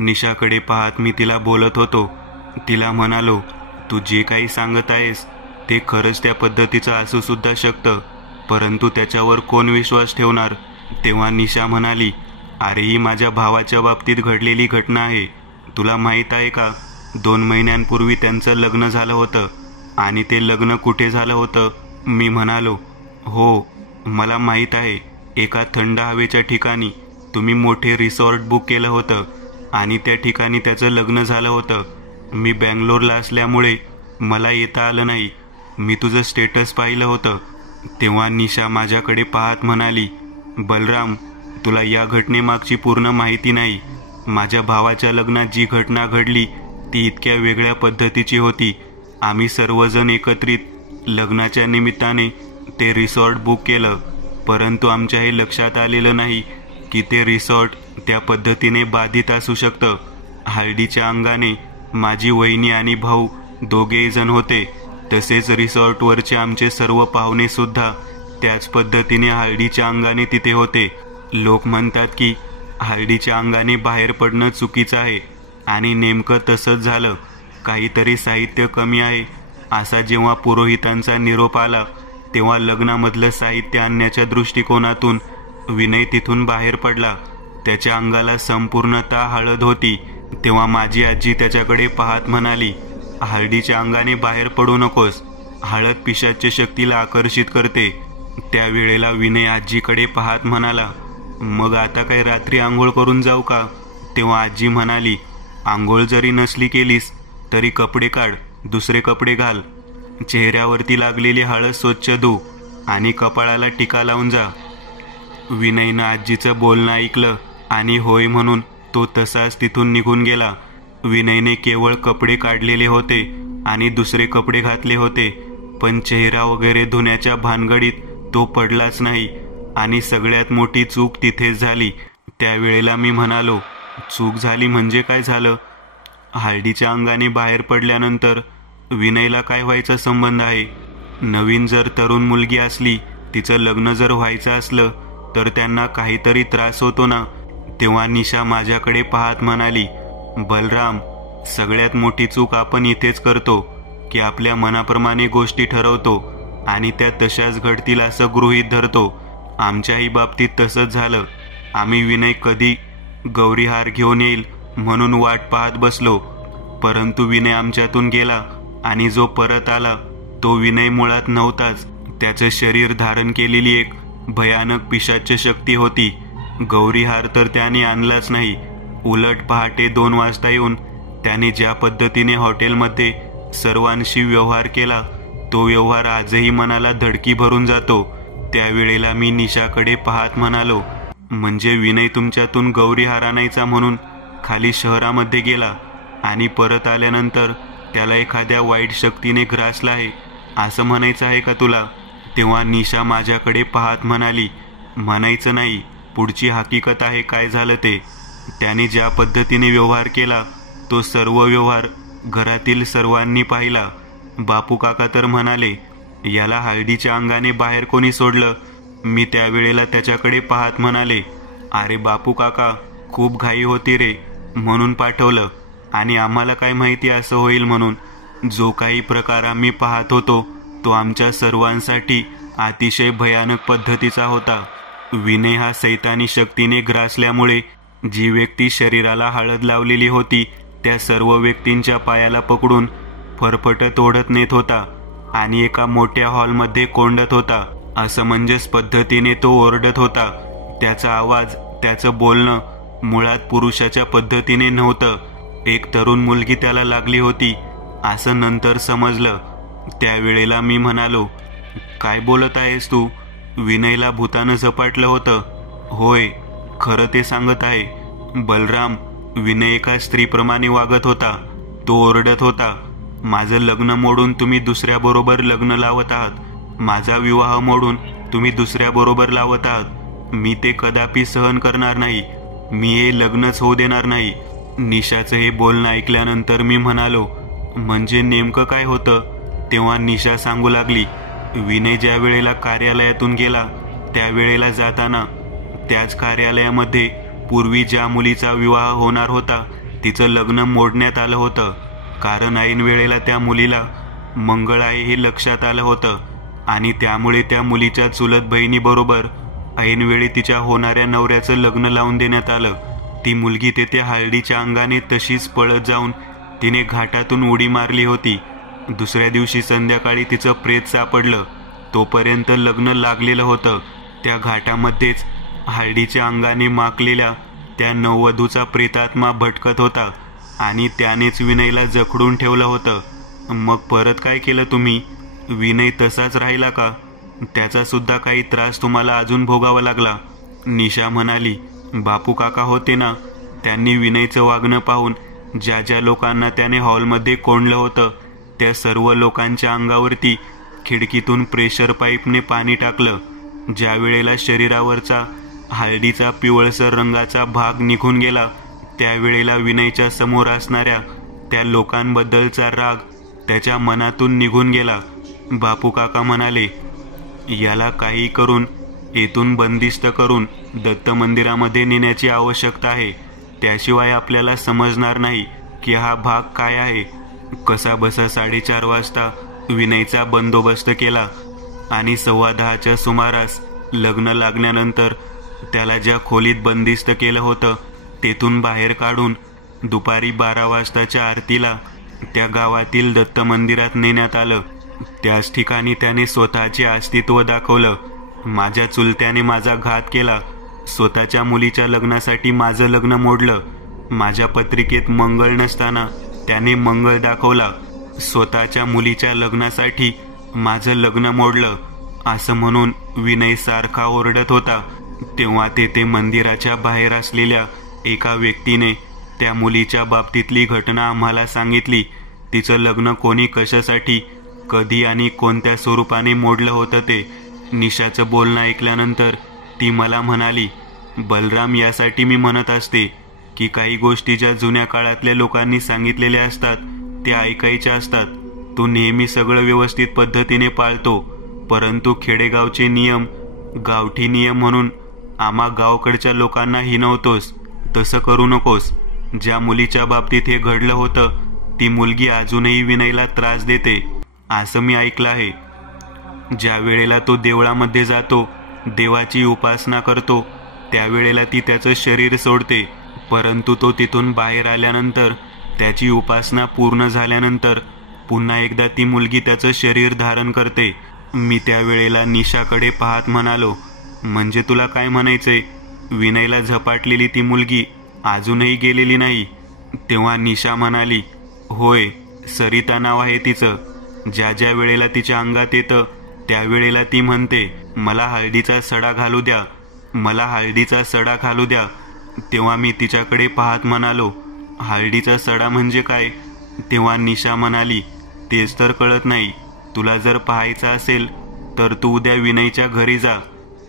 निशाकडे पाहत मी तिला बोलत होतो. तिला म्हणालो, तू जे काही सांगत आहेस ते खरंच त्या पद्धतीचं असू सुद्धा शकतं, परंतु त्याच्यावर कोण विश्वास ठेवणार. तेव्हा निशा म्हणाली, अरे ही माझ्या भावाच्या बाबतीत घडलेली घटना आहे. तुला माहीत आहे का, 2 महिन्यांपूर्वी त्यांचं लग्न झालं होतं. आणि ते लग्न कुठे झालं होतं? मी म्हणालो, हो मला माहीत आहे, एका थंड हवेच्या ठिकाणी. तुम्ही मोठे रिसॉर्ट बुक केलं होतं आणि त्या ठिकाणी त्याचं लग्न झालं होतं. मी बँगलोरला असल्यामुळे मला येता आलं नाही. मी तुझं स्टेटस पाहिलं होतं. तेव्हा निशा माझ्याकडे पाहत म्हणाली, बलराम तुला या घटनेमागची पूर्ण माहिती नाही. माझ्या भावाच्या लग्नात जी घटना घडली ती इतक्या वेगळ्या पद्धतीची होती. आम्ही सर्वजण एकत्रित लग्नाच्या निमित्ताने ते रिसॉर्ट बुक केलं, परंतु आमच्या हे लक्षात आलेलं नाही की ते रिसॉर्ट त्या पद्धतीने बाधित असू शकतं. हळदीच्या अंगाने माझी वहिनी आणि भाऊ दोघेही जण होते. तसेच रिसॉर्टवरचे आमचे सर्व पाहुणे सुद्धा त्याच पद्धतीने हळदीच्या अंगाने तिथे होते. लोक म्हणतात की हळदीच्या अंगाने बाहेर पडणं चुकीचं आहे आणि नेमकं तसंच झालं. काहीतरी साहित्य कमी आहे असा जेव्हा पुरोहितांचा निरोप आला तेव्हा लग्नामधलं साहित्य आणण्याच्या दृष्टिकोनातून विनय तिथून बाहेर पडला. त्याच्या अंगाला संपूर्णतः हळद होती. तेव्हा माझी आजी त्याच्याकडे पाहत म्हणाली, हळदीच्या अंगाने बाहेर पडू नकोस, हळद पिशाच्य शक्तीला आकर्षित करते. त्यावेळेला विनय आजीकडे पाहत म्हणाला, मग आता काही रात्री आंघोळ करून जाऊ का? तेव्हा आजी म्हणाली, आंघोळ जरी नसली केलीस तरी कपडे काढ, दुसरे कपडे घाल, चेहऱ्यावरती लागलेली हळद स्वच्छ धु आणि कपाळाला टिका लावून जा. विनयनं आजीचं बोलणं ऐकलं आणि होय म्हणून तो तसाच तिथून निघून गेला. विनयने केवळ कपडे काढलेले होते आणि दुसरे कपडे घातले होते, पण चेहरा वगैरे धुण्याच्या भानगडीत तो पडलाच नाही. आणि सगळ्यात मोठी चूक तिथेच झाली. त्यावेळेला मी म्हणालो, चूक झाली म्हणजे काय झालं? हळदीच्या अंगाने बाहेर पडल्यानंतर विनयला काय व्हायचा संबंध आहे? नवीन जर तरुण मुलगी असली, तिचं लग्न जर व्हायचं असलं तर त्यांना काहीतरी त्रास होतो ना. तेव्हा निशा माझ्याकडे पाहत म्हणाली, बलराम सगळ्यात मोठी चूक आपण इथेच करतो की आपल्या मनाप्रमाणे गोष्टी ठरवतो आणि त्या तशाच घडतील असं गृहीत धरतो. आमच्याही बाबतीत तसंच झालं. आम्ही विनय कधी गौरीहार घेऊन येईल म्हणून वाट पाहत बसलो, परंतु विनय आमच्यातून गेला आणि जो परत आला तो विनय मुळात नव्हताच. त्याचं शरीर धारण केलेली एक भयानक पिशाच्य शक्ती होती. गौरीहार तर त्याने आणलाच नाही, उलट पहाटे 2 वाजता येऊन त्याने ज्या पद्धतीने हॉटेलमध्ये सर्वांशी व्यवहार केला तो व्यवहार आजही मनाला धडकी भरून जातो. त्यावेळेला मी निशाकडे पाहत म्हणालो, म्हणजे विनय तुमच्यातून गौरीहार आणायचा म्हणून खाली शहरामध्ये गेला आणि परत आल्यानंतर त्याला एखाद्या वाईट शक्तीने ग्रासला आहे असं म्हणायचं आहे का तुला? तेव्हा निशा माझ्याकडे पाहत म्हणाली, म्हणायचं नाही, पुढची हकीकत आहे काय झालं ते. त्याने ज्या पद्धतीने व्यवहार केला तो सर्व व्यवहार घरातील सर्वांनी पाहिला. बापू काका तर म्हणाले, याला हळदीच्या अंगाने बाहेर कोणी सोडलं? मी त्यावेळेला त्याच्याकडे पाहत म्हणाले, अरे बापू काका खूप घाई होती रे म्हणून पाठवलं आणि आम्हाला काय माहिती असं होईल म्हणून. जो काही प्रकार आम्ही पाहत होतो तो आमच्या सर्वांसाठी अतिशय भयानक पद्धतीचा होता. विनय हा सैतानी शक्तीने ग्रासल्यामुळे जी व्यक्ती शरीराला हळद लावलेली होती त्या सर्व व्यक्तींच्या पायाला पकडून फरफटत ओढत नेत होता आणि एका मोठ्या हॉलमध्ये कोंडत होता. असमंजस पद्धतीने तो ओरडत होता. त्याचा आवाज, त्याचं बोलणं मुळात पुरुषाच्या पद्धतीने नव्हतं. एक तरुण मुलगी त्याला लागली होती असं नंतर समजलं. त्यावेळेला मी म्हणालो, काय बोलत आहेस तू? विनयला भूतानं झपाटलं होतं. होय, खरं ते सांगत आहे. बलराम, विनय एका स्त्रीप्रमाणे वागत होता. तो ओरडत होता, माझं लग्न मोडून तुम्ही दुसऱ्याबरोबर लग्न लावत आहात, माझा विवाह मोडून तुम्ही दुसऱ्याबरोबर लावत आहात. मी ते कदापि सहन करणार नाही. मी हे लग्नच होऊ देणार नाही. निशाचं हे बोलणं ऐकल्यानंतर मी म्हणालो, म्हणजे नेमकं काय होतं? तेव्हा निशा सांगू लागली, विनय ज्या वेळेला कार्यालयातून गेला त्यावेळेला जाताना त्याच कार्यालयामध्ये पूर्वी ज्या मुलीचा विवाह होणार होता तिचं लग्न मोडण्यात आलं होतं, कारण ऐन वेळेला त्या मुलीला मंगळ आहे हे लक्षात आलं होतं आणि त्यामुळे त्या मुलीच्या चुलत बहिणीबरोबर ऐनवेळी तिच्या होणाऱ्या नवऱ्याचं लग्न लावून देण्यात आलं. ती मुलगी तेथे हळदीच्या अंगाने तशीच पळत जाऊन तिने घाटातून उडी मारली होती. दुसऱ्या दिवशी संध्याकाळी तिचं प्रेत सापडलं. तोपर्यंत लग्न लागलेलं होतं. त्या घाटामध्येच हळदीच्या अंगाने माखलेल्या त्या नववधूचा प्रेतात्मा भटकत होता आणि त्यानेच विनयला जखडून ठेवलं होतं. मग परत काय केलं तुम्ही? विनय तसाच राहिला का? त्याचा सुद्धा काही त्रास तुम्हाला अजून भोगावा लागला? निशा म्हणाली. बापू काका होते ना, त्यांनी विनयचं वागणं पाहून ज्या ज्या लोकांना त्याने हॉलमध्ये कोंडलं होतं त्या सर्व लोकांच्या अंगावरती खिडकीतून प्रेशर पाईपने पाणी टाकलं. ज्या वेळेला शरीरावरचा हळदीचा पिवळसर रंगाचा भाग निघून गेला त्यावेळेला विनयच्या समोर असणाऱ्या त्या लोकांबद्दलचा राग त्याच्या मनातून निघून गेला. बापू काका म्हणाले, याला काही करून येथून बंदिस्त करून दत्त मंदिरामध्ये नेण्याची आवश्यकता आहे. त्याशिवाय आपल्याला समजणार नाही की हा भाग काय आहे. कसा बसा 4:30 वाजता विनयचा बंदोबस्त केला आणि 10:15च्या सुमारास लग्न लागल्यानंतर त्याला ज्या खोलीत बंदिस्त केलं होतं तेथून बाहेर काढून दुपारी 12 वाजताच्या आरतीला त्या गावातील दत्त मंदिरात नेण्यात आलं. त्याच ठिकाणी त्याने स्वतःचे अस्तित्व दाखवलं. माझ्या चुलत्याने माझा घात केला. स्वतःच्या मुलीच्या लग्नासाठी माझं लग्न मोडलं. माझ्या पत्रिकेत मंगळ नसताना त्याने मंगळ दाखवला. स्वतःच्या मुलीच्या लग्नासाठी माझं लग्न मोडलं असं म्हणून विनय सारखा ओरडत होता. तेव्हा तेथे मंदिराच्या बाहेर असलेल्या एका व्यक्तीने त्या मुलीच्या बाबतीतली घटना आम्हाला सांगितली. तिचं लग्न कोणी कशासाठी कधी आणि कोणत्या स्वरूपाने मोडलं होतं ते. निशाचं बोलणं ऐकल्यानंतर ती मला म्हणाली, बलराम, यासाठी मी म्हणत असते की काही गोष्टी ज्या जुन्या काळातल्या लोकांनी सांगितलेल्या असतात त्या ऐकायच्या असतात. तू नेहमी सगळं व्यवस्थित पद्धतीने पाळतो, परंतु खेडेगावचे नियम गावठी नियम म्हणून आम्हा गावकडच्या लोकांना हिणवतोस. तसं करू नकोस. ज्या मुलीच्या बाबतीत हे घडलं होतं ती मुलगी अजूनही विनयला त्रास देते असं मी ऐकलं आहे. ज्या वेळेला तो देवळामध्ये जातो, देवाची उपासना करतो, त्यावेळेला ती त्याचं शरीर सोडते, परंतु तो तिथून बाहेर आल्यानंतर त्याची उपासना पूर्ण झाल्यानंतर पुन्हा एकदा ती मुलगी त्याचं शरीर धारण करते. मी त्यावेळेला निशाकडे पाहत म्हणालो, म्हणजे तुला काय म्हणायचंय? विनयला झपाटलेली ती मुलगी अजूनही गेलेली नाही? तेव्हा निशा म्हणाली, होय, सरिता नाव आहे तिचं. ज्या ज्या वेळेला तिच्या अंगात येतं त्यावेळेला ती म्हणते, मला हळदीचा सडा घालू द्या, मला हळदीचा सडा घालू द्या. तेव्हा मी तिच्याकडे पाहत म्हणालो, हळदीचा सडा म्हणजे काय? तेव्हा निशा म्हणाली, तेच तर कळत नाही. तुला जर पाहायचं असेल तर तू उद्या विनयच्या घरी जा.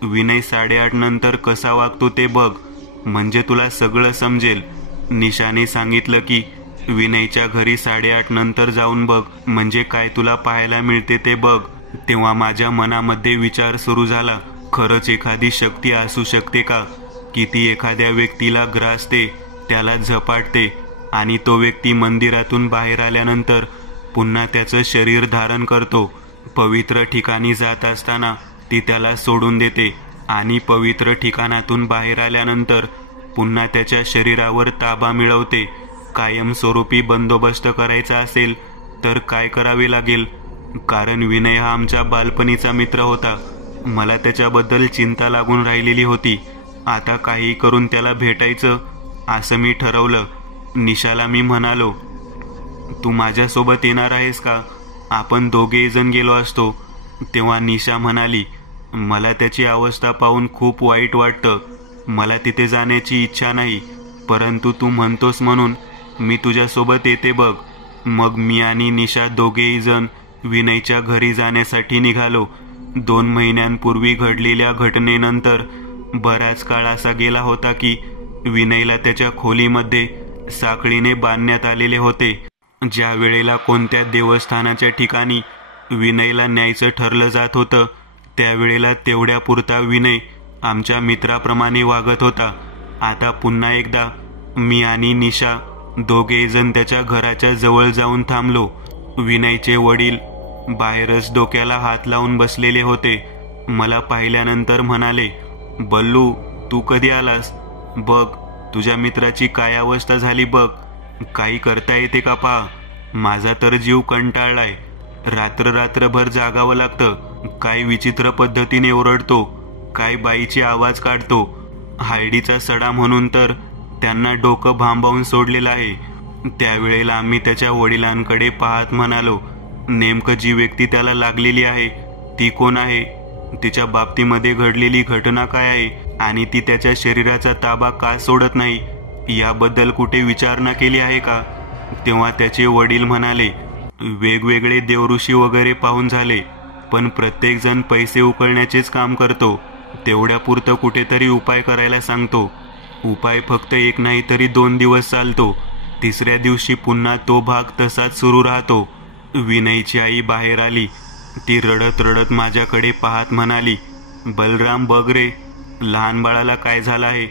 विनय 8:30 नंतर कसा वागतो ते बघ, म्हणजे तुला सगळं समजेल. निशाने सांगितलं की विनयच्या घरी 8:30 नंतर जाऊन बघ, म्हणजे काय तुला पाहायला मिळते ते बघ. तेव्हा माझ्या मनामध्ये विचार सुरू झाला, खरंच एखादी शक्ती असू शकते का की ती एखाद्या व्यक्तीला ग्रासते, त्याला झपाटते आणि तो व्यक्ती मंदिरातून बाहेर आल्यानंतर पुन्हा त्याचं शरीर धारण करतो. पवित्र ठिकाणी जात असताना ती त्याला सोडून देते आणि पवित्र ठिकाणातून बाहेर आल्यानंतर पुन्हा त्याच्या शरीरावर ताबा मिळवते. कायमस्वरूपी बंदोबस्त करायचा असेल तर काय करावे लागेल? कारण विनय हा आमच्या बालपणीचा मित्र होता. मला त्याच्याबद्दल चिंता लागून राहिलेली होती. आता काही करून त्याला भेटायचं असं मी ठरवलं. निशाला मी म्हणालो, तू माझ्यासोबत येणार आहेस का? आपण दोघेही जण गेलो असतो. तेव्हा निशा म्हणाली, मला त्याची अवस्था पाहून खूप वाईट वाटतं. मला तिथे जाण्याची इच्छा नाही, परंतु तू म्हणतोस म्हणून मी तुझ्यासोबत येते बघ. मग मी आणि निशा दोघेही जण विनयच्या घरी जाण्यासाठी निघालो. 2 महिन्यांपूर्वी घडलेल्या घटनेनंतर बराच काळ असा गेला होता की विनयला त्याच्या खोलीमध्ये साखळीने बांधण्यात आलेले होते. ज्या वेळेला कोणत्या देवस्थानाच्या ठिकाणी विनयला न्यायचं ठरलं जात होतं त्यावेळेला तेवढ्यापुरता विनय आमच्या मित्राप्रमाणे वागत होता. आता पुन्हा एकदा मी आणि निशा दोघे जण त्याच्या घराच्या जवळ जाऊन थांबलो. विनयचे वडील बाहेरच डोक्याला हात लावून बसलेले होते. मला पाहिल्यानंतर म्हणाले, बल्लू तू कधी आलास? बघ तुझ्या मित्राची काय अवस्था झाली बघ. काही करता येते का पहा. माझा तर जीव कंटाळलाय. रात्रभर जागावं लागतं. काय विचित्र पद्धतीने ओरडतो, काय बाईची आवाज काढतो. हायडीचा सडा म्हणून तर त्यांना डोकं भांबावून सोडलेलं आहे. त्यावेळेला आम्ही त्याच्या वडिलांकडे पाहत म्हणालो, नेमकं जी व्यक्ती त्याला लागलेली आहे ती कोण आहे? तिच्या बाबतीमध्ये घडलेली घटना काय आहे आणि ती त्याच्या शरीराचा ताबा का सोडत नाही याबद्दल कुठे विचारणा केली आहे का? तेव्हा त्याचे वडील म्हणाले, वेगवेगळे देवऋषी वगैरे पाहून झाले, पण प्रत्येकजण पैसे उकळण्याचेच काम करतो. तेवढ्यापुरतं कुठेतरी उपाय करायला सांगतो. उपाय फक्त एक नाही तरी 2 दिवस चालतो. तिसऱ्या दिवशी पुन्हा तो भाग तसाच सुरू राहतो. विनयची आई बाहेर आली. ती रडत रडत माझ्याकडे पाहत म्हणाली, बलराम बघ रे, लहान बाळाला काय झालं आहे.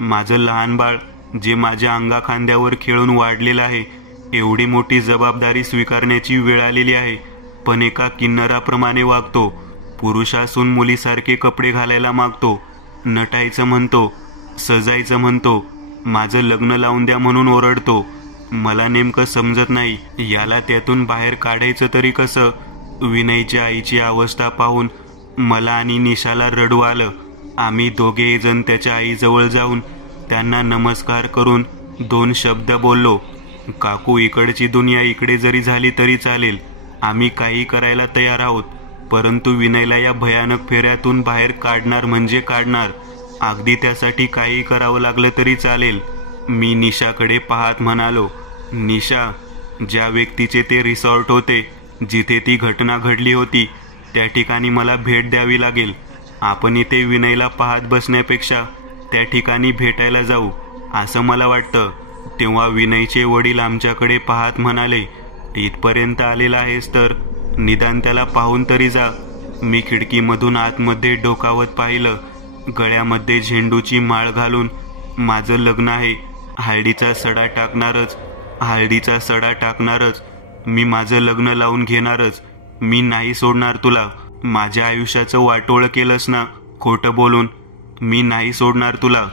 माझं लहान बाळ जे माझ्या अंगाखांद्यावर खेळून वाढलेलं आहे. एवढी मोठी जबाबदारी स्वीकारण्याची वेळ आलेली आहे, पण एका किन्नराप्रमाणे वागतो. पुरुष असून मुलीसारखे कपडे घालायला मागतो, नटायचं म्हणतो, सजायचं म्हणतो, माझं लग्न लावून द्या म्हणून ओरडतो. मला नेमकं समजत नाही, याला त्यातून बाहेर काढायचं तरी कसं? विनयच्या आईची अवस्था पाहून मला आणि निशाला रडू आलं. आम्ही दोघेही जण त्याच्या आईजवळ जाऊन त्यांना नमस्कार करून 2 शब्द बोललो. काकू, इकडची दुनिया इकडे जरी झाली तरी चालेल. आम्ही काही करायला तयार आहोत, परंतु विनयला या भयानक फेऱ्यातून बाहेर काढणार म्हणजे काढणार. अगदी त्यासाठी काही करावं लागलं तरी चालेल. मी निशाकडे पाहत म्हणालो, निशा, ज्या व्यक्तीचे ते रिसॉर्ट होते जिथे ती घटना घडली होती त्या ठिकाणी मला भेट द्यावी लागेल. आपण इथे विनयला पाहत बसण्यापेक्षा त्या ठिकाणी भेटायला जाऊ असं मला वाटतं. तेव्हा विनयचे वडील आमच्याकडे पाहत म्हणाले, इथपर्यंत आलेला आहेस तर निदान त्याला पाहून तरी जा. मी खिडकीमधून आतमध्ये डोकावत पाहिलं. गळ्यामध्ये झेंडूची माळ घालून, माझं लग्न आहे, हळदीचा सडा टाकणारच, मी माझं लग्न लावून घेणारच, मी नाही सोडणार तुला. माझ्या आयुष्याचं वाटोळं केलंस ना खोटं बोलून, मी नाही सोडणार तुला.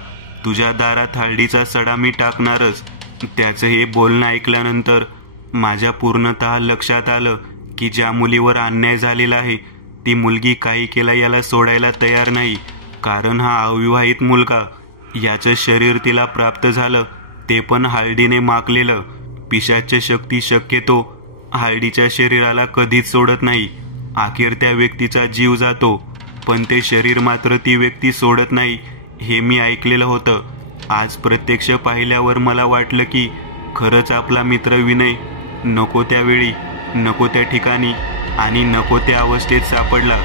तुझ्या दारात हळदीचा सडा मी टाकणारच. त्याचं हे बोलणं ऐकल्यानंतर माझ्या पूर्णतः लक्षात आलं की ज्या मुलीवर अन्याय झालेला आहे ती मुलगी काही केला याला सोडायला तयार नाही. कारण हा अविवाहित मुलगा, याचं शरीर तिला प्राप्त झालं, ते पण हळदीने माखलेलं. पिशाच्य शक्ती शक्यतो हळदीच्या शरीराला कधीच सोडत नाही. अखेर त्या व्यक्तीचा जीव जातो, पण ते शरीर मात्र ती व्यक्ती सोडत नाही, हे मी ऐकलेलं होतं. आज प्रत्यक्ष पाहिल्यावर मला वाटलं की खरंच आपला मित्र विनय नको त्या वेळी, नको त्या ठिकाणी आणि नको त्या अवस्थेत सापडला.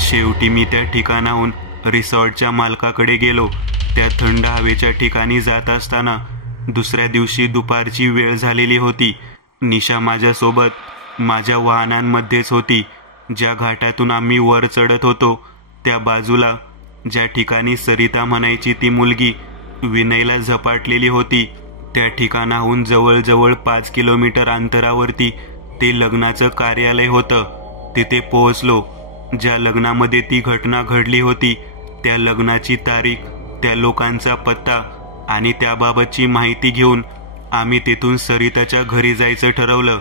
शेवटी मी त्या ठिकाणाहून रिसॉर्टच्या मालकाकडे गेलो. त्या थंड हवेच्या ठिकाणी जात असताना दुसऱ्या दिवशी दुपारची वेळ झालेली होती. निशा माझ्यासोबत माझ्या वाहनांमध्येच होती. ज्या घाटातून आम्ही वर चढत होतो त्या बाजूला ज्या ठिकाणी सरिता म्हणायची ती मुलगी विनयला झपाटलेली होती, त्या ठिकाणाहून जवळजवळ 5 किलोमीटर अंतरावरती ते लग्नाचं कार्यालय होतं. तिथे पोहोचलो. ज्या लग्नामध्ये ती घटना घडली होती त्या लग्नाची तारीख, त्या लोकांचा पत्ता आणि त्याबाबतची माहिती घेऊन आम्ही तिथून सरिताच्या घरी जायचं ठरवलं.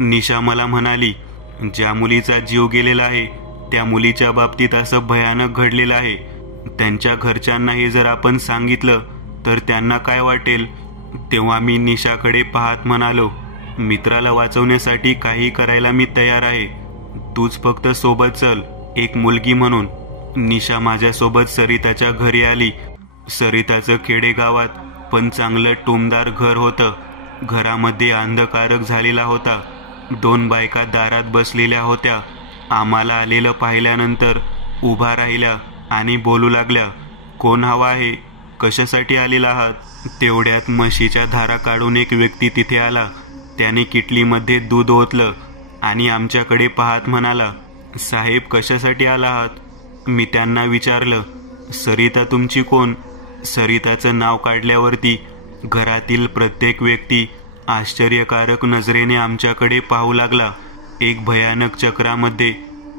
निशा मला म्हणाली, ज्या मुलीचा जीव गेलेला आहे त्या मुलीच्या बाबतीत असं भयानक घडलेलं आहे. त्यांच्या घरच्यांना हे जर आपण सांगितलं तर त्यांना काय वाटेल? तेव्हा मी निशाकडे पाहत म्हणालो, मित्राला वाचवण्यासाठी काही करायला मी तयार आहे. तूच फक्त सोबत चल, एक मुलगी म्हणून. निशा माझ्यासोबत सरिताच्या घरी आली. सरिताचं खेडेगावात पण चांगलं टोमदार घर होतं. घरामध्ये अंधकारक झालेला होता. 2 बायका दारात बसलेल्या होत्या. आम्हाला आलेलं पाहिल्यानंतर उभा राहिल्या आणि बोलू लागल्या, कोण हवा आहे? कशासाठी आलेला आहात? तेवढ्यात म्हशीच्या धारा काढून एक व्यक्ती तिथे आला. त्याने किटलीमध्ये दूध ओतलं आणि आमच्याकडे पाहत म्हणाला, साहेब कशासाठी आला आहात? मी त्यांना विचारलं, सरिता तुमची कोण? सरिताचं नाव काढल्यावरती घरातील प्रत्येक व्यक्ती आश्चर्यकारक नजरेने आमच्याकडे पाहू लागला. एक भयानक चक्रामध्ये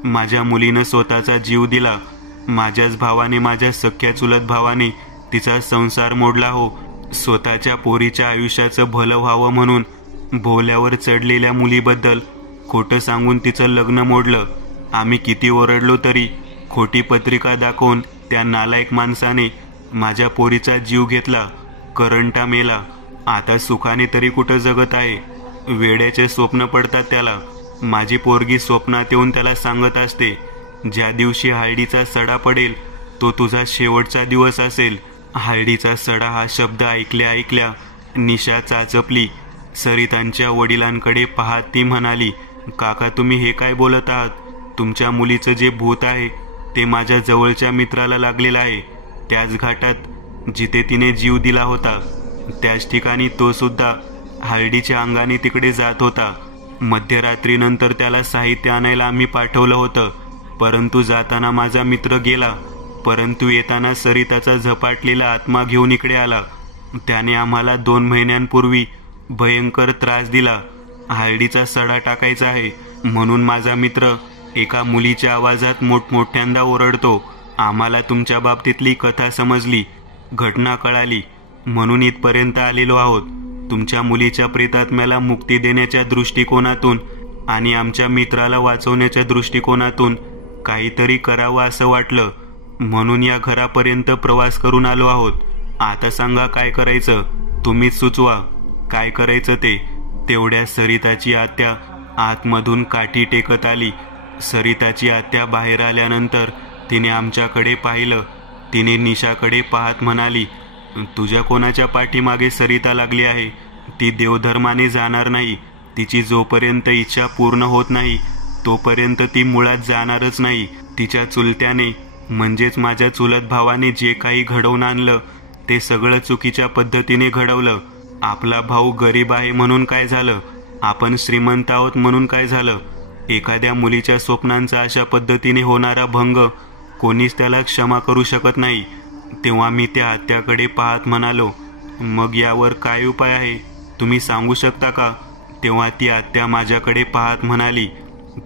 माझ्या मुलीनं स्वतःचा जीव दिला. माझ्याच भावाने, माझ्या सख्या चुलत भावाने तिचा संसार मोडला हो. स्वतःच्या पोरीच्या आयुष्याचं भलं व्हावं म्हणून भोवल्यावर चढलेल्या मुलीबद्दल खोटं सांगून तिचं लग्न मोडलं. आम्ही किती ओरडलो तरी खोटी पत्रिका दाखवून त्या नालायक माणसाने माझ्या पोरीचा जीव घेतला. करंटा मेला. आता सुखाने तरी कुठं जगत आहे. वेड्याचे स्वप्न पडतात त्याला. माझी पोरगी स्वप्नात येऊन त्याला सांगत असते, ज्या दिवशी हळदीचा सडा पडेल तो तुझा शेवटचा दिवस असेल. हळदीचा सडा हा शब्द ऐकल्या ऐकल्या निशा चाचपली. सरितांच्या वडिलांकडे पाहत ती म्हणाली, काका तुम्ही हे काय बोलत आहात? तुमच्या मुलीचं जे भूत आहे ते माझ्या जवळच्या मित्राला लागलेलं आहे. त्याच घाटात जिथे तिने जीव दिला होता त्याच ठिकाणी तो सुद्धा हळदीच्या अंगाने तिकडे जात होता. मध्यरात्रीनंतर त्याला साहित्य आणायला आम्ही पाठवलं होतं, परंतु जाताना माझा मित्र गेला. परंतु येताना सरिताचा झपाटलेला आत्मा घेऊन इकडे आला. त्याने आम्हाला 2 महिन्यांपूर्वी भयंकर त्रास दिला. हळदीचा सडा टाकायचा आहे म्हणून माझा मित्र एका मुलीच्या आवाजात मोठमोठ्यांदा ओरडतो. आम्हाला तुमच्या बाबतीतली कथा समजली, घटना कळाली म्हणून इथपर्यंत आलेलो आहोत. तुमच्या मुलीच्या प्रेतात्म्याला मुक्ती देण्याच्या दृष्टिकोनातून आणि आमच्या मित्राला वाचवण्याच्या दृष्टिकोनातून काहीतरी करावं असं वाटलं म्हणून या घरापर्यंत प्रवास करून आलो आहोत. आता सांगा काय करायचं? तुम्हीच सुचवा काय करायचं ते. तेवढ्या सरिताची आत्या आतमधून काठी टेकत आली. सरिताची आत्या बाहेर आल्यानंतर तिने आमच्याकडे पाहिलं. तिने निशाकडे पाहत म्हणाली, तुझ्या कोणाच्या पाठीमागे सरिता लागली आहे? ती देवधर्माने जाणार नाही. तिची जोपर्यंत इच्छा पूर्ण होत नाही तोपर्यंत ती मुळात जाणारच नाही. तिच्या चुलत्याने म्हणजेच माझ्या चुलत भावाने जे काही घडवून आणलं ते सगळं चुकीच्या पद्धतीने घडवलं. आपला भाऊ गरीब आहे म्हणून काय झालं? आपण श्रीमंत आहोत म्हणून काय झालं? एखाद्या मुलीच्या स्वप्नांचा अशा पद्धतीने होणारा भंग कोणीच त्याला क्षमा करू शकत नाही. तेव्हा मी त्या आत्याकडे पाहत म्हणालो, मग यावर काय उपाय आहे तुम्ही सांगू शकता का? तेव्हा ती आत्या माझ्याकडे पाहत म्हणाली,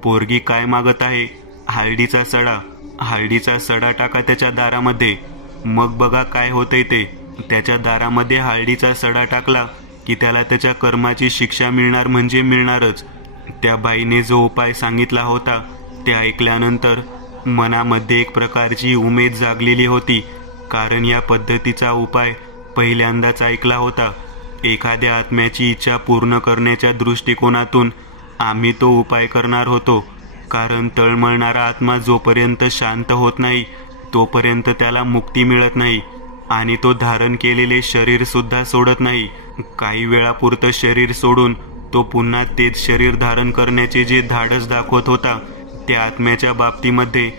पोरगी काय मागत आहे? हळदीचा सडा. हळदीचा सडा टाका त्याच्या दारामध्ये, मग बघा काय होतंय ते. त्याच्या दारामध्ये हळदीचा सडा टाकला की त्याला त्याच्या कर्माची शिक्षा मिळणार म्हणजे मिळणारच. त्या बाईने जो उपाय सांगितला होता ते ऐकल्यानंतर मनामध्ये एक प्रकारची उमेद जागलेली होती, कारण या पद्धतीचा उपाय पहिल्यांदाच ऐकला होता. एखाद्या आत्म्याची इच्छा पूर्ण करण्याच्या दृष्टिकोनातून आम्ही तो उपाय करणार होतो, कारण तळमळणारा आत्मा जोपर्यंत शांत होत नाही तोपर्यंत त्याला मुक्ती मिळत नाही आणि तो धारण केलेले शरीर सुद्धा सोडत नाही. काही वेळापुरतं शरीर सोडून तो पुन्हा तेच शरीर धारण करण्याचे जे धाडस दाखवत होता त्या आत्म्याच्या बाबतीमध्ये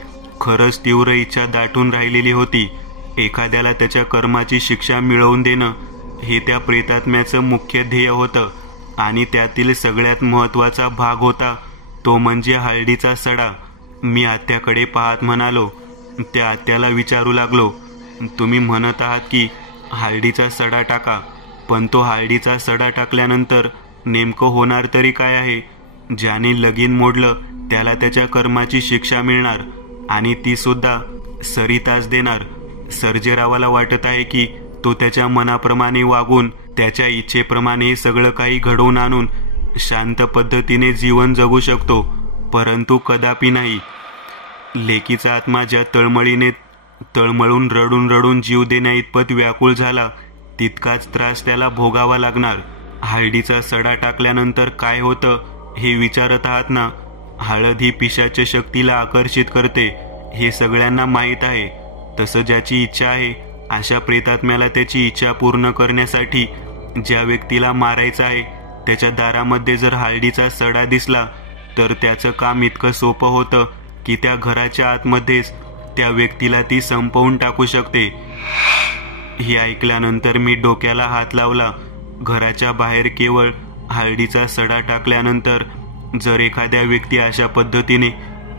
खरंच तीव्र इच्छा दाटून राहिलेली होती. एखाद्याला त्याच्या कर्माची शिक्षा मिळवून देणं हे त्या प्रेतात्म्याचं मुख्य ध्येय होतं आणि त्यातील सगळ्यात महत्त्वाचा भाग होता तो म्हणजे हळदीचा सडा. मी आत्याकडे पाहत म्हणालो. त्या आत्याला विचारू लागलो, तुम्ही म्हणत आहात की हळदीचा सडा टाका, पण तो हळदीचा सडा टाकल्यानंतर नेमकं होणार तरी काय आहे? ज्याने लगीन मोडलं त्याला त्याच्या कर्माची शिक्षा मिळणार आणि ती सुद्धा सरिताच देणार. सर्जेरावाला वाटत आहे की तो त्याच्या मनाप्रमाणे वागून त्याच्या इच्छेप्रमाणे सगळं काही घडवून आणून शांत पद्धतीने जीवन जगू शकतो, परंतु कदापि नाही. लेकीचा आत्मा ज्या तळमळीने तळमळून रडून रडून जीव देण्या इतपत व्याकुळ झाला तितकाच त्रास त्याला भोगावा लागणार. हळदीचा सडा टाकल्यानंतर काय होतं हे विचारत आहात ना? हळद ही पिशाच्य शक्तीला आकर्षित करते हे सगळ्यांना माहीत आहे. तसं ज्याची इच्छा आहे अशा प्रेतात्म्याला त्याची इच्छा पूर्ण करण्यासाठी ज्या व्यक्तीला मारायचं आहे त्याच्या दारामध्ये जर हळदीचा सडा दिसला तर त्याचं काम इतकं सोपं होतं की त्या घराच्या आतमध्येच त्या व्यक्तीला ती संपवून टाकू शकते. हे ऐकल्यानंतर मी डोक्याला हात लावला. घराच्या बाहेर केवळ हळदीचा सडा टाकल्यानंतर जर एखाद्या व्यक्ती अशा पद्धतीने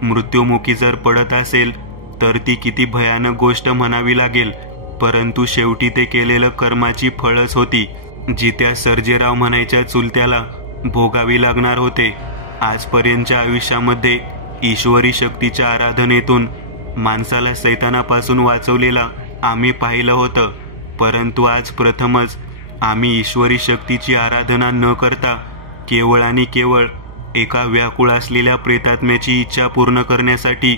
मृत्युमुखी जर पडत असेल तर ती किती भयानक गोष्ट म्हणावी लागेल, परंतु शेवटी ते केलेलं कर्माची फळच होती. जी त्या सर्जेराव म्हणायच्या चुलत्याला भोगावी लागणार होते. आजपर्यंतच्या आयुष्यामध्ये ईश्वरी शक्तीच्या आराधनेतून माणसाला सैतानापासून वाचवलेला आम्ही पाहिलं होतं, परंतु आज प्रथमच आम्ही ईश्वरी शक्तीची आराधना न करता केवळ आणि केवळ एका व्याकुळ असलेल्या प्रेतात्म्याची इच्छा पूर्ण करण्यासाठी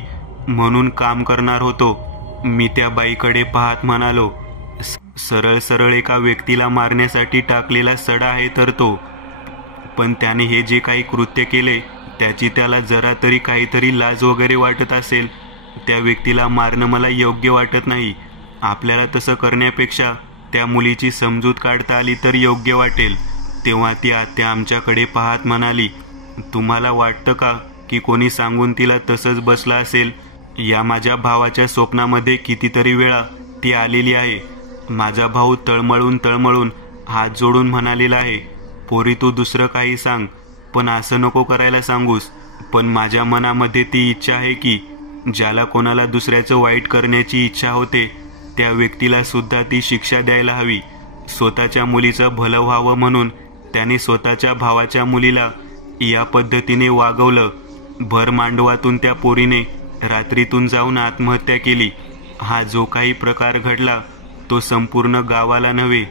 म्हणून काम करणार होतो. मी त्या बाईकडे पाहत म्हणालो, सरळ सरळ एका व्यक्तीला मारण्यासाठी टाकलेला सडा आहे तर तो, पण त्याने हे जे काही कृत्य केले त्याची त्याला जरा तरी काहीतरी लाज वगैरे वाटत असेल. त्या व्यक्तीला मारणं मला योग्य वाटत नाही. आपल्याला तसं करण्यापेक्षा त्या मुलीची समजूत काढता आली तर योग्य वाटेल. तेव्हा ती आत्या आमच्याकडे पाहत म्हणाली, तुम्हाला वाटतं का की कोणी सांगून तिला तसंच बसलं असेल? या माझ्या भावाच्या स्वप्नामध्ये कितीतरी वेळा ती आलेली आहे. माझा भाऊ तळमळून हात जोडून म्हणालेला आहे, पोरी तू दुसरं काही सांग, पण असं नको करायला सांगूस. पण माझ्या मनामध्ये ती इच्छा आहे की ज्याला कोणाला दुसऱ्याचं वाईट करण्याची इच्छा होते त्या व्यक्तीला सुद्धा ती शिक्षा द्यायला हवी. स्वतःच्या मुलीचं भलं व्हावं म्हणून त्याने स्वतःच्या भावाच्या मुलीला या पद्धतीने वागवलं. भर मांडवातून त्या पोरीने रात्रीतून जाऊन आत्महत्या केली. हा जो काही प्रकार घडला तो संपूर्ण गावाला नव्हे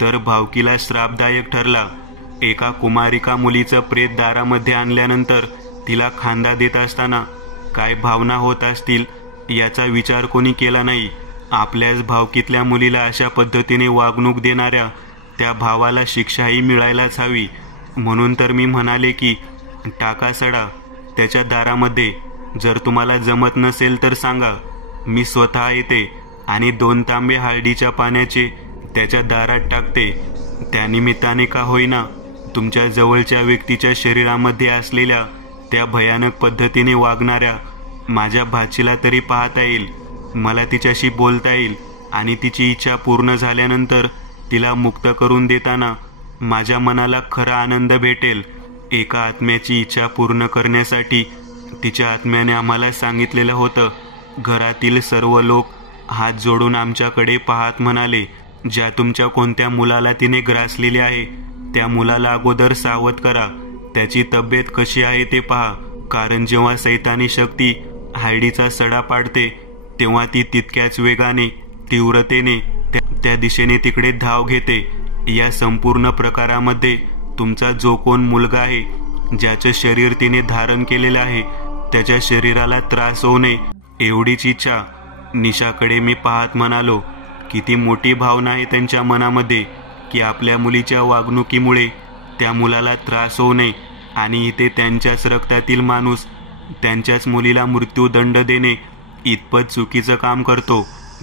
तर भावकीला श्रापदायक ठरला. एका कुमारिका मुलीचं प्रेत दारामध्ये आणल्यानंतर तिला खांदा देत असताना काय भावना होत असतील याचा विचार कोणी केला नाही. आपल्याच भावकीतल्या मुलीला अशा पद्धतीने वागणूक देणाऱ्या त्या भावाला शिक्षाही मिळायलाच हवी. म्हणून तर मी म्हणाले की टाका सडा त्याच्या दारामध्ये. जर तुम्हाला जमत नसेल तर सांगा, मी स्वतः येते आणि 2 तांबे हळदीच्या पाण्याचे त्याच्या दारात टाकते. त्यानिमित्ताने का होईना तुमच्या जवळच्या व्यक्तीच्या शरीरामध्ये असलेल्या त्या भयानक पद्धतीने वागणाऱ्या माझ्या भाचीला तरी पाहता येईल. मला तिच्याशी बोलता येईल आणि तिची इच्छा पूर्ण झाल्यानंतर तिला मुक्त करून देताना माझ्या मनाला खरा आनंद भेटेल. एका आत्म्याची इच्छा पूर्ण करण्यासाठी तिच्या आत्म्याने आम्हाला सांगितलेलं होतं. घरातील सर्व लोक हात जोडून आमच्याकडे पाहत म्हणाले, ज्या तुमच्या कोणत्या मुलाला तिने ग्रासलेले आहे त्या मुलाला अगोदर सावध करा. त्याची तब्येत कशी आहे ते पहा, कारण जेव्हा सैतानी शक्ती हायडीचा सडा पाडते तेव्हा ती तितक्याच वेगाने तीव्रतेने त्या दिशेने तिकडे धाव घेते. या संपूर्ण प्रकारामध्ये तुमचा जो कोण मुलगा आहे ज्याचं शरीर तिने धारण केलेलं आहे त्याच्या शरीराला त्रास होऊ नये एवढीच इच्छा. निशाकडे मी पाहत म्हणालो, किती मोठी भावना आहे त्यांच्या मनामध्ये की आपल्या मुलीच्या वागणुकीमुळे त्या मुलाला त्रास होऊ नये. आणि इथे त्यांच्याच रक्तातील माणूस त्यांच्याच मुलीला मृत्यूदंड देणे इतपत चुकीचं काम करतो,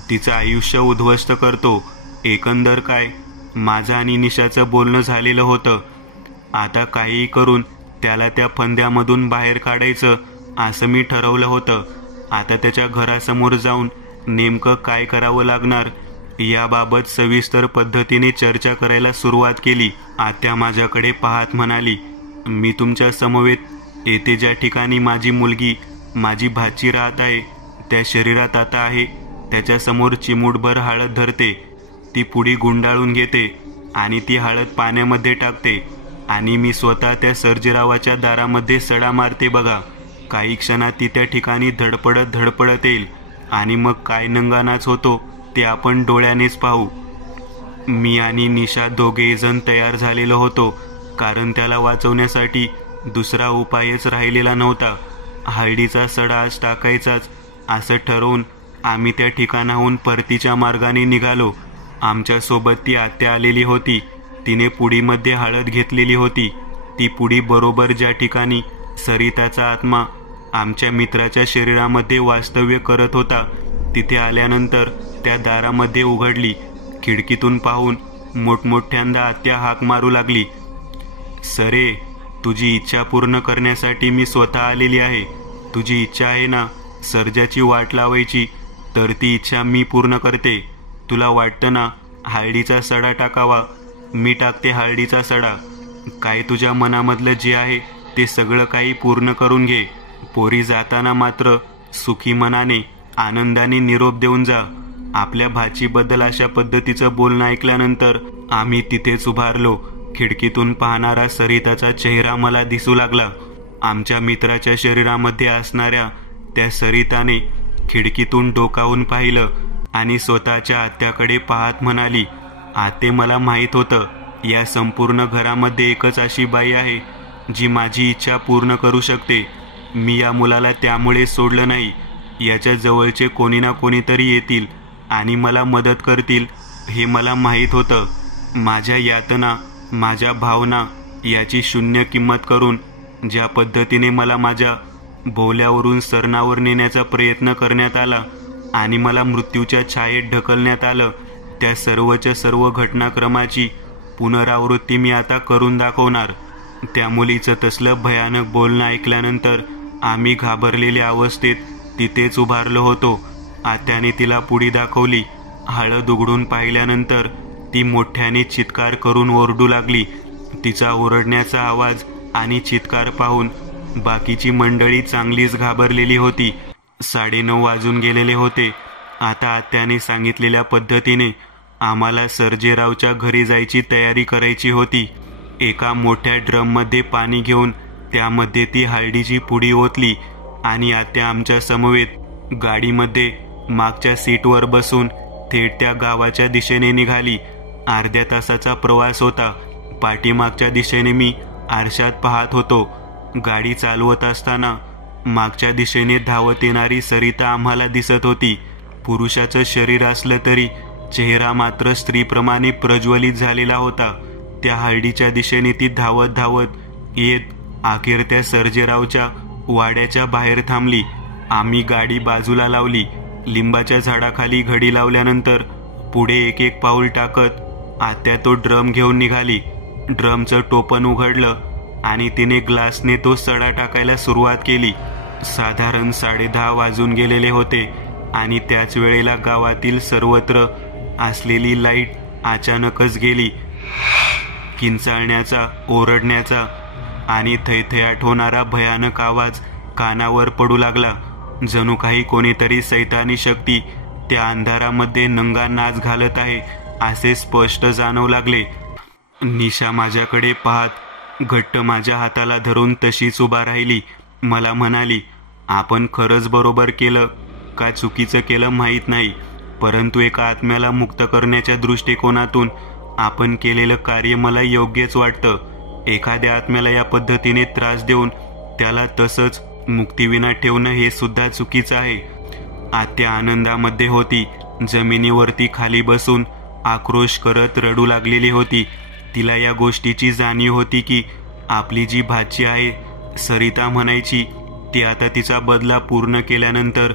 तिचं आयुष्य उद्ध्वस्त करतो. एकंदर काय, माझं आणि निशाचं बोलणं झालेलं होतं. आता काहीही करून त्याला त्या फंद्यामधून बाहेर काढायचं असं मी ठरवलं होतं. आता त्याच्या घरासमोर जाऊन नेमकं काय करावं लागणार याबाबत सविस्तर पद्धतीने चर्चा करायला सुरुवात केली. आत्या माझ्याकडे पाहत म्हणाली, मी तुमच्या समवेत येथे ज्या ठिकाणी माझी मुलगी माझी भाची राहत आहे त्या शरीरात आता आहे त्याच्यासमोर चिमूटभर हळद धरते. ती पुडी गुंडाळून घेते आणि ती हळद पाण्यामध्ये टाकते आणि मी स्वतः त्या सर्जेरावाच्या दारामध्ये सडा मारते बघा. काही क्षणात ती त्या ठिकाणी धडपडत येईल आणि मग काय नंगानाच होतो ते आपण डोळ्यानेच पाहू. मी आणि निशा दोघेही जण तयार झालेलो होतो, कारण त्याला वाचवण्यासाठी दुसरा उपायच राहिलेला नव्हता. हळदीचा सडा आज टाकायचाच असं ठरवून आम्ही त्या ठिकाणाहून परतीच्या मार्गाने निघालो. आमच्यासोबत ती आत्या आलेली होती. तिने पुडीमध्ये हळद घेतलेली होती. ती पुडी बरोबर ज्या ठिकाणी सरिताचा आत्मा आमच्या मित्राच्या शरीरामध्ये वास्तव्य करत होता तिथे आल्यानंतर त्या दारामध्ये उघडली. खिडकीतून पाहून मोठमोठ्यांदा आत्या हाक मारू लागली, सरे, तुझी इच्छा पूर्ण करण्यासाठी मी स्वतः आलेली आहे. तुझी इच्छा आहे ना सर्जाची वाट लावायची, तर ती इच्छा मी पूर्ण करते. तुला वाटतं ना हळदीचा सडा टाकावा, मी टाकते हळदीचा सडा. काय तुझ्या मनामधलं जे आहे ते सगळं काही पूर्ण करून घे. पोरी जाताना मात्र सुखी मनाने आनंदाने निरोप देऊन जा. आपल्या भाचीबद्दल अशा पद्धतीचं बोलणं ऐकल्यानंतर आम्ही तिथेच उभारलो. खिडकीतून पाहणारा सरिताचा चेहरा मला दिसू लागला. आमच्या मित्राच्या शरीरामध्ये असणाऱ्या त्या सरिताने खिडकीतून डोकावून पाहिलं आणि स्वतःच्या आत्याकडे पाहत म्हणाली, आते, मला माहीत होतं या संपूर्ण घरामध्ये एकच अशी बाई आहे जी माझी इच्छा पूर्ण करू शकते. मी या मुलाला त्यामुळे सोडलं नाही. याच्या जवळचे कोणी ना कोणीतरी येतील आणि मला मदत करतील हे मला माहीत होतं. माझ्या यातना, माझ्या भावना याची शून्य किंमत करून ज्या पद्धतीने मला माझ्या बोल्यावरून सरणावर नेण्याचा प्रयत्न करण्यात आला आणि मला मृत्यूच्या छायेत ढकलण्यात आलं, त्या सर्वच्या सर्व घटनाक्रमाची पुनरावृत्ती मी आता करून दाखवणार. त्या मुलीचं तसलं भयानक बोलणं ऐकल्यानंतर आम्ही घाबरलेल्या अवस्थेत तिथेच उभारलो होतो. आत्याने तिला पुडी दाखवली. हळद उघडून पाहिल्यानंतर ती मोठ्याने चित्कार करून ओरडू लागली. तिचा ओरडण्याचा आवाज आणि चित्कार पाहून बाकीची मंडळी चांगलीच घाबरलेली होती. 9:30 वाजून गेलेले होते. आता आत्याने सांगितलेल्या पद्धतीने आम्हाला सर्जेरावच्या घरी जायची तयारी करायची होती. एका मोठ्या ड्रममध्ये पाणी घेऊन त्यामध्ये ती हळदीची पुडी ओतली आणि आत्या आमच्या समवेत गाडीमध्ये मागच्या सीटवर बसून थेट त्या गावाच्या दिशेने निघाली. अर्ध्या तासाचा प्रवास होता. पाठीमागच्या दिशेने मी आरशात पाहत होतो. गाडी चालवत असताना मागच्या दिशेने धावत येणारी सरिता आम्हाला दिसत होती. पुरुषाचं शरीर असलं तरी चेहरा मात्र स्त्रीप्रमाणे प्रज्वलित झालेला होता. त्या हळदीच्या दिशेने ती धावत धावत येत अखेर त्या सर्जेरावच्या वाड्याच्या बाहेर थांबली. आम्ही गाडी बाजूला लावली. लिंबाच्या झाडाखाली घडी लावल्यानंतर पुढे एक एक पाऊल टाकत आत्या तो ड्रम घेऊन निघाली. ड्रमचं टोपण उघडलं आणि तिने ग्लासने तो सडा टाकायला सुरुवात केली. साधारण 10:30 वाजून गेलेले होते आणि त्याच वेळेला गावातील सर्वत्र असलेली लाईट अचानकच गेली. किंचाळण्याचा, ओरडण्याचा आणि थैथयाट होणारा भयानक आवाज कानावर पडू लागला. जणू काही कोणीतरी सैतानी शक्ती त्या अंधारामध्ये नंगा नाच घालत आहे असे स्पष्ट जाणवू लागले. निशा माझ्याकडे पाहत घट्ट माझ्या हाताला धरून तशीच उभा राहिली. मला म्हणाली, आपण खरंच बरोबर केलं का चुकीचं केलं माहीत नाही, परंतु एका आत्म्याला मुक्त करण्याच्या दृष्टिकोनातून आपण केलेलं कार्य मला योग्यच वाटतं. एखाद्या आत्म्याला या पद्धतीने त्रास देऊन त्याला तसंच मुक्तीविना ठेवणं हे सुद्धा चुकीचं आहे. आत्या आनंदामध्ये होती. जमिनीवरती खाली बसून आक्रोश करत रडू लागलेली होती. तिला या गोष्टीची जाणीव होती की आपली जी भाची आहे सरिता म्हणायची ती आता तिचा बदला पूर्ण केल्यानंतर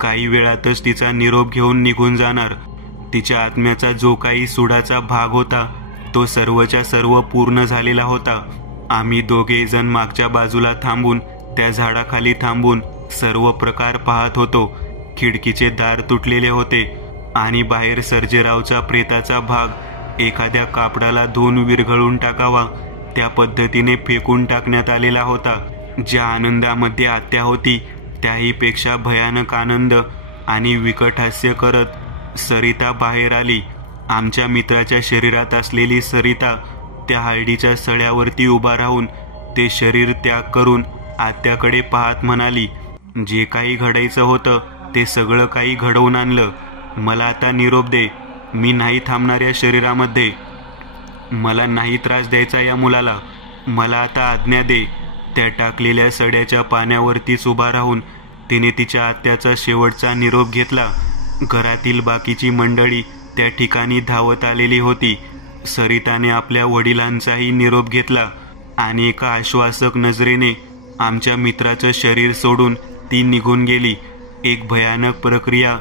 काही वेळातच तिचा निरोप घेऊन निघून जाणार. तिच्या आत्म्याचा जो काही सुडाचा भाग होता तो सर्वच्या सर्व पूर्ण झालेला होता. आम्ही दोघे जण मागच्या बाजूला थांबून त्या झाडाखाली थांबून सर्व प्रकार पाहत होतो. खिडकीचे दार तुटलेले होते आणि बाहेर सर्जेरावचा प्रेताचा भाग एखाद्या कापडाला धुवून विरघळून टाकावा त्या पद्धतीने फेकून टाकण्यात आलेला होता. ज्या आनंदामध्ये आत्या होती त्याहीपेक्षा भयानक आनंद आणि विकट हास्य करत सरिता बाहेर आली. आमच्या मित्राच्या शरीरात असलेली सरिता त्या हळदीच्या सळ्यावरती उभा राहून ते शरीर त्याग करून आत्याकडे पाहत म्हणाली, जे काही घडायचं होतं ते सगळं काही घडवून आणलं. मला आता निरोप दे. मी नाही थांबणार या शरीरामध्ये. मला नाही त्रास द्यायचा या मुलाला. मला आता आज्ञा दे. त्या टाकलेल्या सड्याच्या पाण्यावरतीच उभा राहून तिने तिच्या आत्याचा शेवटचा निरोप घेतला. घरातील बाकीची मंडळी त्या ठिकाणी धावत आलेली होती. सरिताने आपल्या वडिलांचाही निरोप घेतला आणि एका आश्वासक नजरेने आमच्या मित्राचं शरीर सोडून ती निघून गेली. एक भयानक प्रक्रिया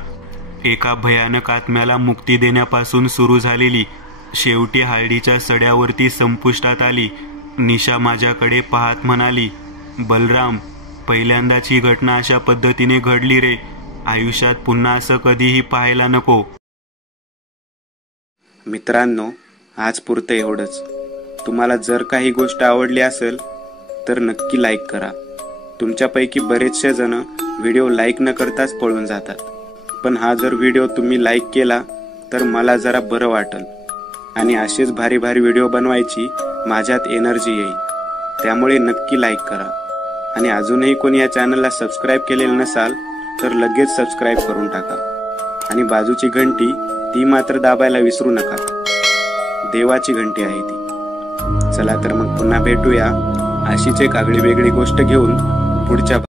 एका भयानक आत्म्याला मुक्ती देण्यापासून सुरू झालेली शेवटी हळदीच्या सड्यावरती संपुष्टात आली. निशा माझ्याकडे पाहत म्हणाली, बलराम, पहिल्यांदाची घटना अशा पद्धतीने घडली रे. आयुष्यात पुन्हा असं कधीही पाहायला नको. मित्रांनो, आज पुरतं एवढंच. तुम्हाला जर काही गोष्ट आवडली असेल तर नक्की लाईक करा. तुमच्यापैकी बरेचसे जण व्हिडिओ लाईक न करताच पळून जातात, पण हा जर व्हिडिओ तुम्ही लाईक केला तर मला जरा बरं वाटेल. आणि असेच भारी भारी व्हिडिओ बनवायची माझ्यात एनर्जी येईल. त्यामुळे नक्की लाईक करा. आणि अजूनही कोणी या चॅनलला सबस्क्राईब केलेलं नसाल तर लगेच सबस्क्राईब करून टाका. आणि बाजूची घंटी ती मात्र दाबायला विसरू नका. देवाची घंटी आहे ती. चला तर मग पुन्हा भेटूया अशीच एक आगळी वेगळी गोष्ट घेऊन पुढच्या